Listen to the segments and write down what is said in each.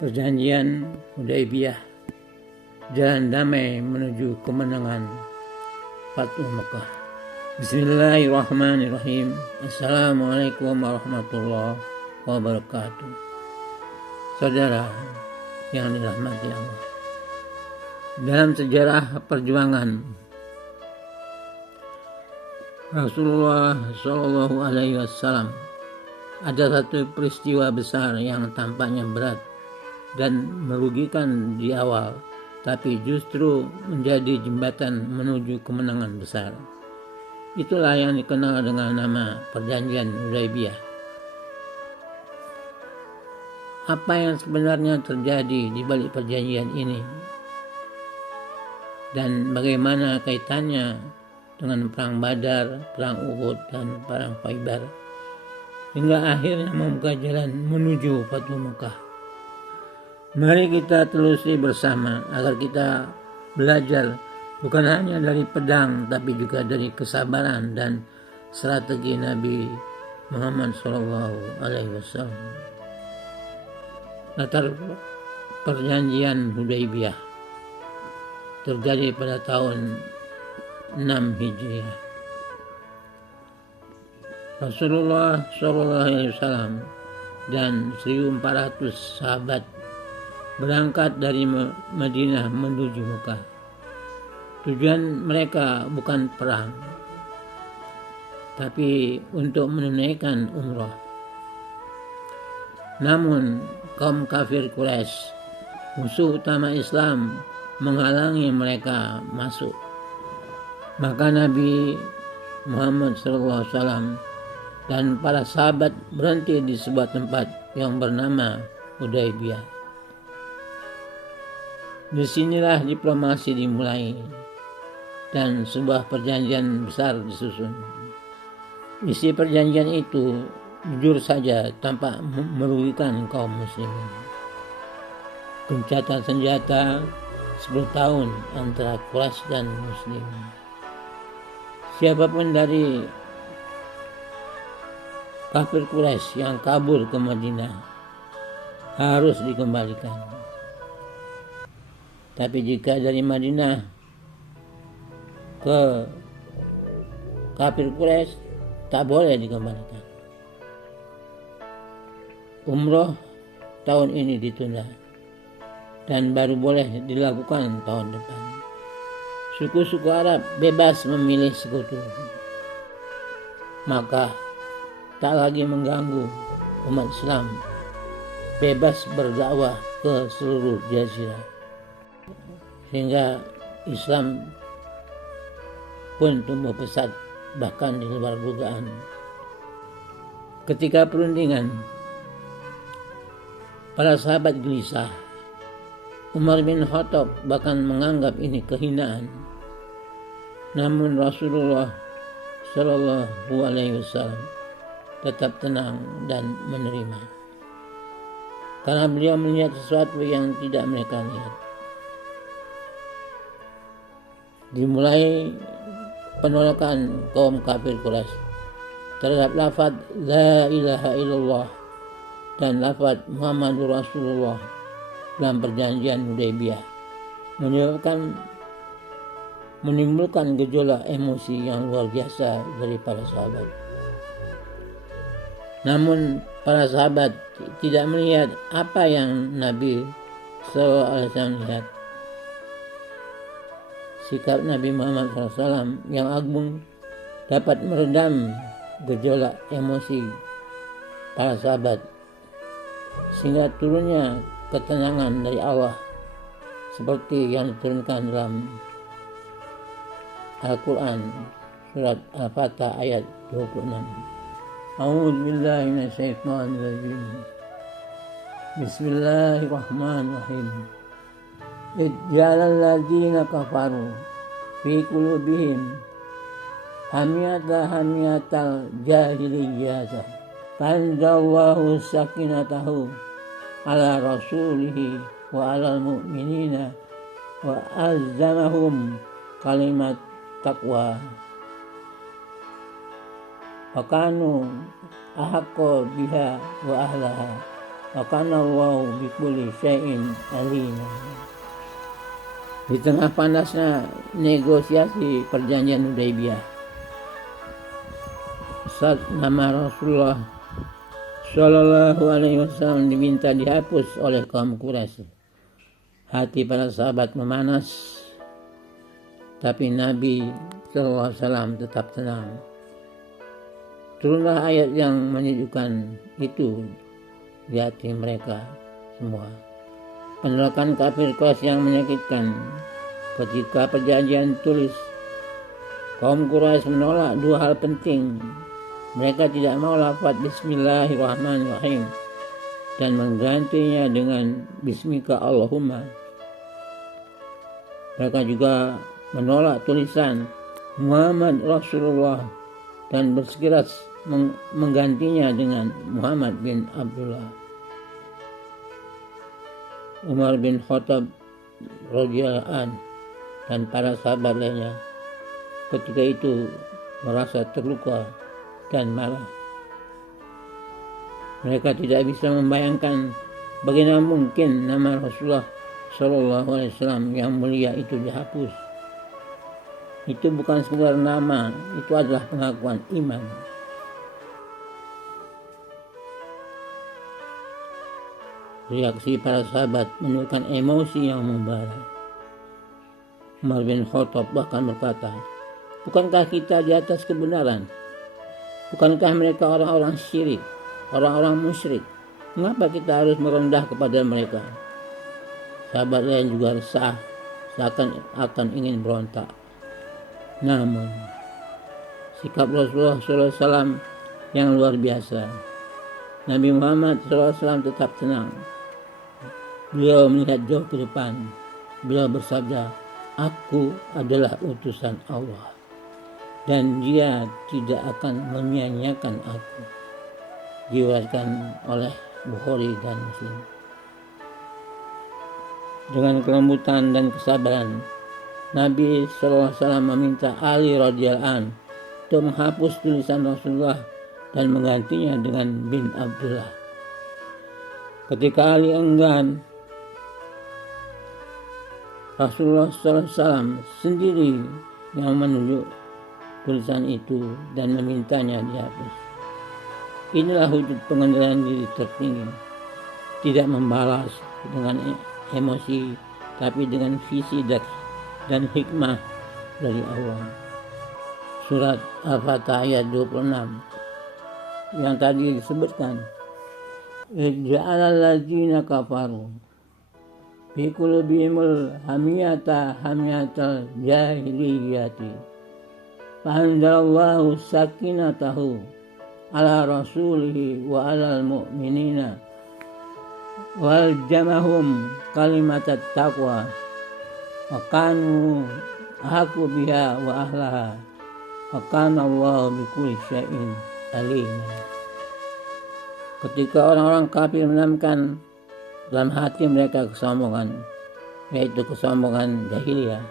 Perjanjian Hudaybiyah, jalan damai menuju kemenangan Fathu Mekah. Bismillahirrahmanirrahim. Assalamualaikum warahmatullahi wabarakatuh. Saudara yang dirahmati Allah, dalam sejarah perjuangan Rasulullah SAW ada satu peristiwa besar yang tampaknya berat dan merugikan di awal, tapi justru menjadi jembatan menuju kemenangan besar. Itulah yang dikenal dengan nama Perjanjian Hudaybiyah. Apa yang sebenarnya terjadi di balik perjanjian ini? Dan bagaimana kaitannya dengan perang Badar, perang Uhud, dan perang Khaybar, hingga akhirnya membuka jalan menuju Fathu Mekah. Mari kita telusuri bersama agar kita belajar bukan hanya dari pedang, tapi juga dari kesabaran dan strategi Nabi Muhammad SAW. Latar perjanjian Hudaybiyah terjadi pada tahun 6 Hijriah. Rasulullah SAW dan 1.400 sahabat berangkat dari Madinah menuju Mekah. Tujuan mereka bukan perang, tapi untuk menunaikan umrah. Namun kaum kafir Quraisy, musuh utama Islam, menghalangi mereka masuk. Maka Nabi Muhammad SAW dan para sahabat berhenti di sebuah tempat yang bernama Hudaybiyah. Disinilah diplomasi dimulai dan sebuah perjanjian besar disusun. Isi perjanjian itu jujur saja tampak merugikan kaum muslimin. Gencatan senjata 10 tahun antara Quraisy dan muslimin. Siapapun dari kafir Quraisy yang kabur ke Madinah harus dikembalikan. Tapi jika dari Madinah ke kafir Quraisy, tak boleh dikembalikan. Umroh tahun ini ditunda dan baru boleh dilakukan tahun depan. Suku-suku Arab bebas memilih sekutu, maka tak lagi mengganggu umat Islam, bebas berdakwah ke seluruh jazirah. Sehingga Islam pun tumbuh pesat bahkan di luar dugaan. Ketika perundingan, para sahabat gelisah. Umar bin Khattab bahkan menganggap ini kehinaan. Namun Rasulullah SAW tetap tenang dan menerima, karena beliau melihat sesuatu yang tidak mereka lihat. Dimulai penolakan kaum kafir Quraisy terhadap lafaz la ilaha illallah dan lafaz Muhammadur Rasulullah dalam perjanjian Hudaybiyah, menimbulkan gejolak emosi yang luar biasa dari para sahabat. Namun para sahabat tidak melihat apa yang Nabi SAW lihat. Sikap Nabi Muhammad SAW yang agung dapat meredam gejolak emosi para sahabat, sehingga turunnya ketenangan dari Allah seperti yang diturunkan dalam Al-Quran surat Al-Fatah ayat 26. A'udzubillahi minasyaitonirrajim. Bismillahirrahmanirrahim. Ij'alal ladzina kafaru fi qulubihim hamiyatal jahiliyyah fanzallahu sakinatahu ala rasulihi wa alal mu'minina wa azzamahum kalimat taqwa. wa kanu ahaqqa biha wa ahlaha wa kana Allahu bikulli syai'in alim. Di tengah panasnya negosiasi perjanjian Hudaybiyah, saat nama Rasulullah Shallallahu Alaihi Wasallam diminta dihapus oleh kaum Quraisy, hati para sahabat memanas, tapi Nabi Sallallahu Alaihi Wasallam tetap tenang. Turunlah ayat yang menyejukkan itu di hati mereka semua. Penolakan kafir Quraisy yang menyakitkan. Ketika perjanjian tulis, kaum Quraisy menolak dua hal penting. Mereka tidak mau lafaz Bismillahirrahmanirrahim dan menggantinya dengan Bismika Allahumma. Mereka juga menolak tulisan Muhammad Rasulullah dan bersikeras menggantinya dengan Muhammad bin Abdullah. Umar bin Khattab radhiyallahu anhu dan para sahabat lainnya ketika itu merasa terluka dan marah. Mereka tidak bisa membayangkan bagaimana mungkin nama Rasulullah Shallallahu Alaihi Wasallam yang mulia itu dihapus. Itu bukan sekedar nama, itu adalah pengakuan iman. Reaksi para sahabat menunjukkan emosi yang membara. Umar bin Khattab bahkan berkata, bukankah kita di atas kebenaran? Bukankah mereka orang-orang syirik, orang-orang musyrik? Mengapa kita harus merendah kepada mereka? Sahabat lain juga resah, seakan ingin berontak. Namun, sikap Rasulullah SAW yang luar biasa. Nabi Muhammad SAW tetap tenang. Beliau melihat jauh ke depan. Beliau bersabda, aku adalah utusan Allah dan dia tidak akan menyia-nyiakan aku. Diriwayatkan oleh Bukhari dan Muslim. Dengan kelembutan dan kesabaran, Nabi SAW meminta Ali radhiyallahu anhu untuk menghapus tulisan Rasulullah dan menggantinya dengan bin Abdullah. Ketika Ali enggan, Rasulullah SAW sendiri yang menunjuk tulisan itu dan memintanya dihapus. Inilah wujud pengendalian diri tertinggi. Tidak membalas dengan emosi, tapi dengan visi dan hikmah dari Allah. Surat Al-Fatah ayat 26 yang tadi disebutkan. Ij'alal ladzina kafaru fi qulubihimul hamiyatal jahiliyati fa'anzalallahu sakinatahu ala rasulihi wa alal mu'minina wal jamahum kalimatat taqwa wa kanu ahaqqa biha wa ahlaha wa kana Allahu bikulli syai'in alim. Ketika orang-orang kafir menanamkan dalam hati mereka kesombongan, yaitu kesombongan jahiliyah,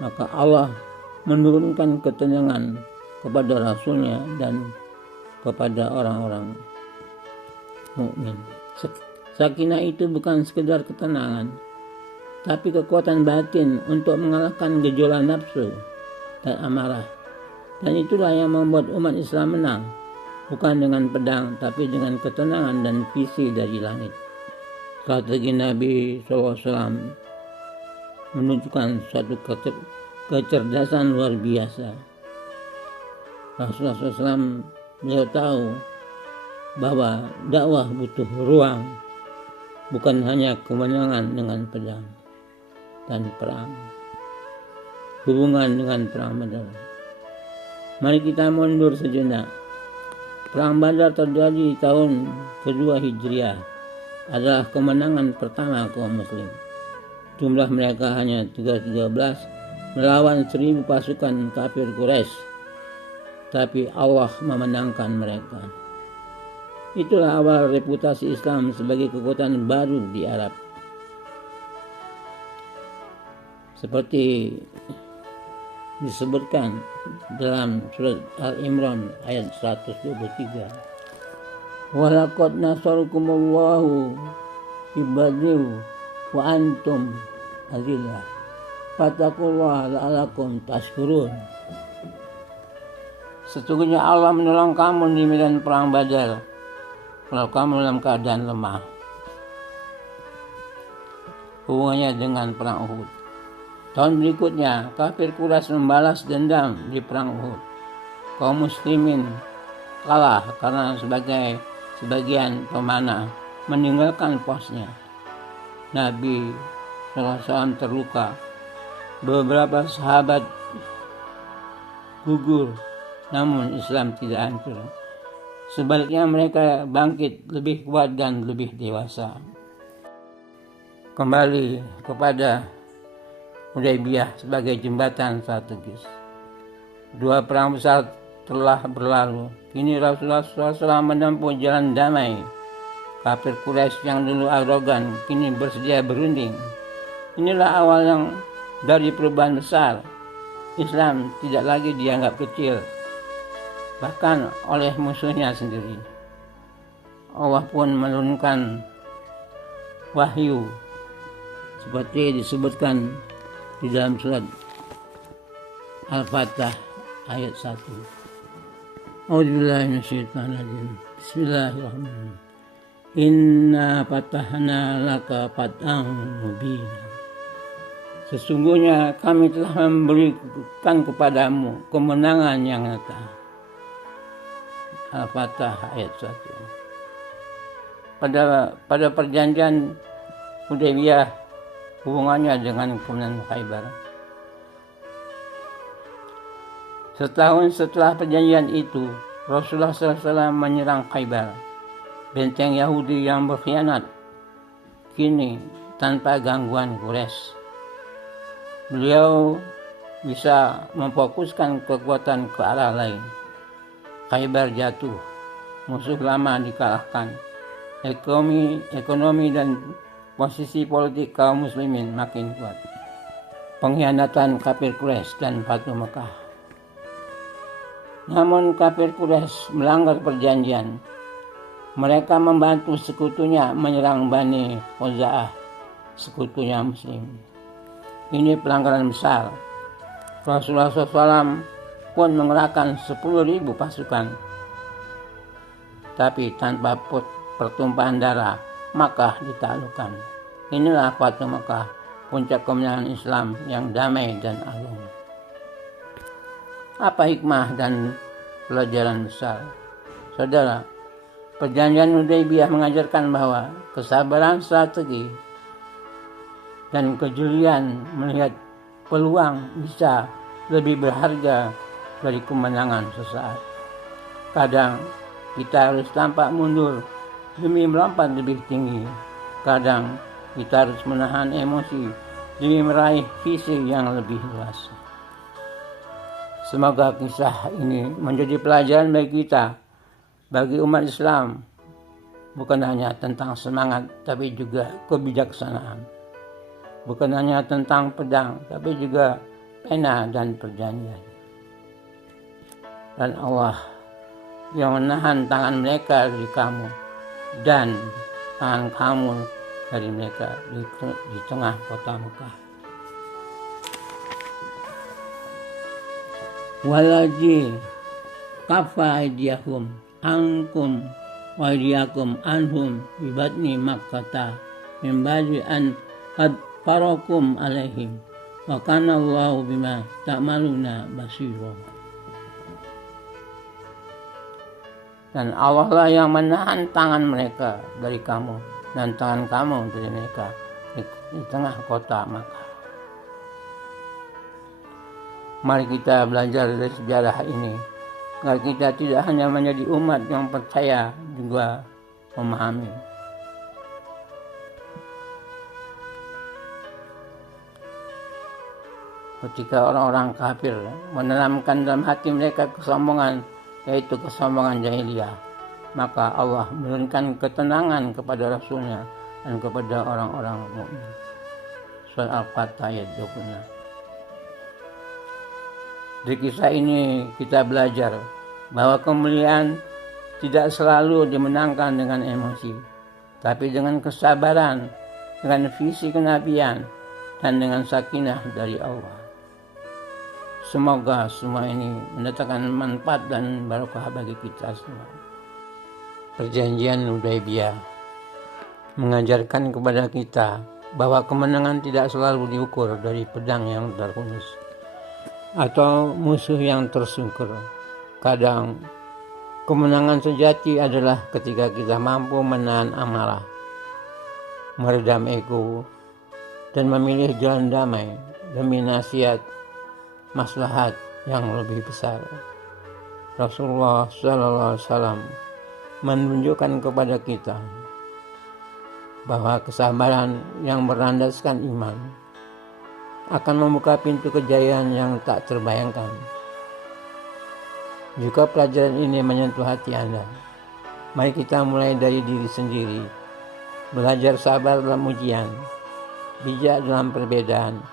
maka Allah menurunkan ketenangan kepada Rasulnya dan kepada orang-orang mukmin. Sakinah itu bukan sekedar ketenangan, tapi kekuatan batin untuk mengalahkan gejolak nafsu dan amarah. Dan itulah yang membuat umat Islam menang, bukan dengan pedang, tapi dengan ketenangan dan visi dari langit. Strategi Nabi SAW menunjukkan suatu kecerdasan luar biasa. Rasulullah SAW beliau tahu bahwa dakwah butuh ruang, bukan hanya kemenangan dengan pedang dan perang, hubungan dengan perang Badar. Mari kita mundur sejenak. Perang Badar terjadi di tahun kedua Hijriah, adalah kemenangan pertama kaum muslim. Jumlah mereka hanya 313 melawan 1000 pasukan kafir Quraisy, tapi Allah memenangkan mereka. Itulah awal reputasi Islam sebagai kekuatan baru di Arab. Seperti disebutkan dalam surat Al-Imran ayat 123. Walaqad nasarakumullahu ibadiu wa antum azillah fattaqullaha la'allakum tashkurun. Sesungguhnya Allah menolong kamu di medan perang Badar kalau kamu dalam keadaan lemah. Hubungannya dengan perang Uhud. Tahun berikutnya, kafir Quraisy membalas dendam di perang Uhud. Kaum muslimin kalah karena sebagian pemanah meninggalkan posnya. Nabi SAW terluka. Beberapa sahabat gugur, namun Islam tidak hancur. Sebaliknya mereka bangkit lebih kuat dan lebih dewasa. Kembali kepada Hudaybiyah sebagai jembatan strategis. Dua perang besar telah berlalu. Kini Rasulullah SAW menempuh jalan damai. Kafir Quraisy yang dulu arogan kini bersedia berunding. Inilah awal yang dari perubahan besar. Islam tidak lagi dianggap kecil, bahkan oleh musuhnya sendiri. Allah pun menurunkan wahyu seperti disebutkan di dalam surat Al-Fatah ayat 1. A'udzubillahi minasyaitonirrajim. Bismillahirrahmanirrahim. Inna fatahna laka fathan mubina. Sesungguhnya kami telah memberikan kepadamu kemenangan yang nyata. Al-Fatah ayat 1. Pada perjanjian Hudaybiyah hubungannya dengan kemenangan Khaybar. Setahun setelah perjanjian itu, Rasulullah SAW menyerang Khaybar, benteng Yahudi yang berkhianat, kini tanpa gangguan Quraisy. Beliau bisa memfokuskan kekuatan ke arah lain. Khaybar jatuh, musuh lama dikalahkan. Ekonomi dan posisi politik kaum muslimin makin kuat. Pengkhianatan kafir Quraisy dan Fatu Mekah. Namun kafir Quraisy melanggar perjanjian. Mereka membantu sekutunya menyerang Bani Khuza'ah, sekutunya muslim. Ini pelanggaran besar. Rasulullah SAW pun mengerahkan 10.000 pasukan. Tapi tanpa pertumpahan darah, Makkah ditaklukkan. Inilah Fatu Makkah, puncak kemenangan Islam yang damai dan agung. Apa hikmah dan pelajaran besar? Saudara, perjanjian Hudaybiyah mengajarkan bahwa kesabaran strategi dan kejelian melihat peluang bisa lebih berharga dari kemenangan sesaat. Kadang kita harus tampak mundur demi melompat lebih tinggi. Kadang kita harus menahan emosi demi meraih visi yang lebih luas. Semoga kisah ini menjadi pelajaran bagi kita, bagi umat Islam, bukan hanya tentang semangat tapi juga kebijaksanaan. Bukan hanya tentang pedang, tapi juga pena dan perjanjian. Dan Allah yang menahan tangan mereka dari kamu dan tangan kamu dari mereka di tengah kota Mekah. Walaji kafa aydiyahum ankum wa aydiyakum anhum bibatni Makkata min ba'di an farakum alaihim wa kana Allahu bima ta'maluna basira. Dan Allah lah yang menahan tangan mereka dari kamu dan tangan kamu dari mereka di tengah kota Makkah. Mari kita belajar dari sejarah ini agar kita tidak hanya menjadi umat yang percaya, juga memahami. Ketika orang-orang kafir menanamkan dalam hati mereka kesombongan, yaitu kesombongan jahiliyah, maka Allah menurunkan ketenangan kepada Rasulnya dan kepada orang-orang mukmin. Surah Al-Fatah ayat 26. Dari kisah ini kita belajar bahwa kemuliaan tidak selalu dimenangkan dengan emosi, tapi dengan kesabaran, dengan visi kenabian, dan dengan sakinah dari Allah. Semoga semua ini mendatangkan manfaat dan barokah bagi kita semua. Perjanjian Hudaybiyah mengajarkan kepada kita bahwa kemenangan tidak selalu diukur dari pedang yang terhunus atau musuh yang tersungkur. Kadang kemenangan sejati adalah ketika kita mampu menahan amarah, meredam ego, dan memilih jalan damai demi nasihat maslahat yang lebih besar. Rasulullah SAW menunjukkan kepada kita bahwa kesabaran yang berlandaskan iman akan membuka pintu kejayaan yang tak terbayangkan. Jika pelajaran ini menyentuh hati Anda, mari kita mulai dari diri sendiri, belajar sabar dalam ujian, bijak dalam perbedaan,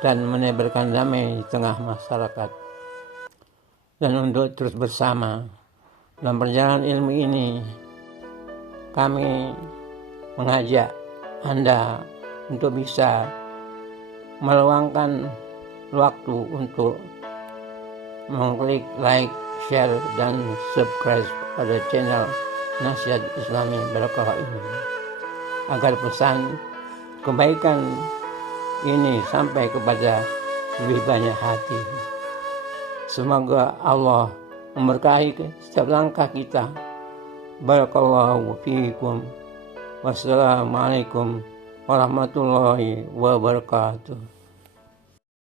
dan menebarkan damai di tengah masyarakat. Dan untuk terus bersama dalam perjalanan ilmu ini, kami mengajak Anda untuk bisa meluangkan waktu untuk mengklik like, share, dan subscribe pada channel Nasihat Islami Barokah ini, agar pesan kebaikan ini sampai kepada lebih banyak hati. Semoga Allah memberkahi setiap langkah kita. Barakallahu fiikum. Wassalamualaikum warahmatullahi wabarakatuh.